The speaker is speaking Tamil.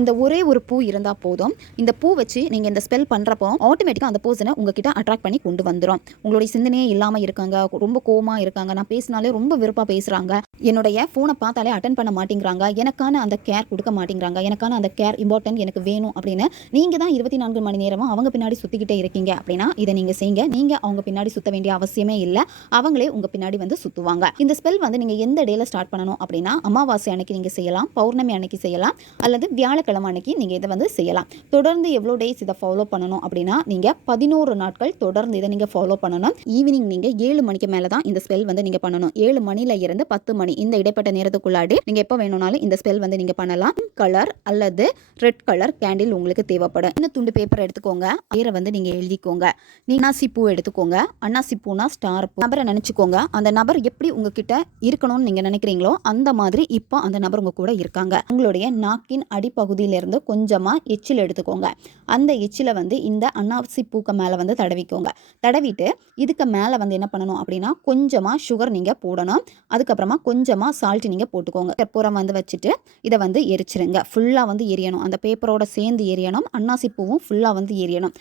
இந்த ஒரே ஒரு பூ இருந்தால் போதும். இந்த பூ வச்சு நீங்கள் இந்த ஸ்பெல் பண்ணுறப்போ ஆட்டோமேட்டிக்காக அந்த பர்சனை உங்ககிட்ட அட்ராக்ட் பண்ணி கொண்டு வந்துடும். உங்களுடைய சிந்தனையே இல்லாமல் இருக்காங்க, ரொம்ப கோவமாக இருக்காங்க, நான் பேசினாலே ரொம்ப வெறுப்பாக பேசுகிறாங்க, என்னுடைய ஃபோனை பார்த்தாலே அட்டன் பண்ண மாட்டேங்கிறாங்க, எனக்கான அந்த கேர் கொடுக்க மாட்டேங்கிறாங்க, எனக்கான அந்த கேர் இம்பார்ட்டன்ட் எனக்கு வேணும் அப்படின்னு நீங்கள் தான் 24 மணி நேரமும் அவங்க பின்னாடி சுற்றிக்கிட்டே இருக்கீங்க அப்படின்னா இதை நீங்கள் செய்யுங்க. நீங்கள் அவங்க பின்னாடி சுற்ற வேண்டிய அவசியமே இல்லை, அவங்களே உங்கள் பின்னாடி வந்து சுற்றுவாங்க. இந்த ஸ்பெல் வந்து நீங்கள் எந்த டேல ஸ்டார்ட் பண்ணணும் அப்படின்னா அமாவாசை அன்னைக்கு நீங்கள் செய்யலாம், பௌர்ணமி அன்னைக்கு செய்யலாம், அல்லது வியாழக்கிழமை அன்னைக்கு நீங்கள் இதை வந்து செய்யலாம். தொடர்ந்து எவ்வளோ டேஸ் இதை ஃபாலோ பண்ணணும் அப்படின்னா நீங்கள் 11 நாட்கள் தொடர்ந்து இதை நீங்கள் ஃபாலோ பண்ணணும். ஈவினிங் நீங்கள் 7 மணிக்கு மேலே தான் இந்த ஸ்பெல் வந்து நீங்கள் பண்ணணும். 7 மணில இருந்து 10 மணி இந்த இடைப்பட்ட நேரத்துக்குள்ளாடி நீங்கள் எப்போ வேணும்னாலும் இந்த ஸ்பெல் வந்து நீங்கள் பண்ணலாம். கலர் அல்லது ரெட் கலர் கேண்டில் உங்களுக்கு தேவைப்படும். இன்னும் துண்டு பேப்பர் எடுத்துக்கோங்க, பேரை வந்து நீங்கள் எழுதிக்கோங்க. அன்னாசி பூ எடுத்துக்கோங்க. அன்னாசி பூனா ஸ்டார் பூ. நபரை நினச்சிக்கோங்க. அந்த நபர் எப்படி உங்ககிட்ட இருக்கணும்னு நீங்கள் நினைக்கிறீங்களோ அந்த மாதிரி இப்போ அந்த நபர் உங்க கூட இருக்காங்க. உங்களுடைய நாக்கின் அடிப்பகுதியிலிருந்து கொஞ்சமாக எச்சில் எடுத்துக்கோங்க. அந்த எச்சிலை வந்து இந்த அன்னாசி பூக்க மேலே வந்து தடவிக்கோங்க. தடவிட்டு இதுக்கு மேலே வந்து என்ன பண்ணணும் அப்படின்னா கொஞ்சமாக சுகர் நீங்கள் போடணும். அதுக்கப்புறமா கொஞ்சமாக சால்ட் நீங்கள் போட்டுக்கோங்க. கற்பூரம் வந்து வச்சுட்டு இதை வந்து எரிச்சிருங்க. ஃபுல்லாக வந்து எரியணும், அந்த பேப்பரோட சேர்ந்து எரியணும். அன்னாசி பூவும் ஃபுல்லாக வந்து எரியணும்.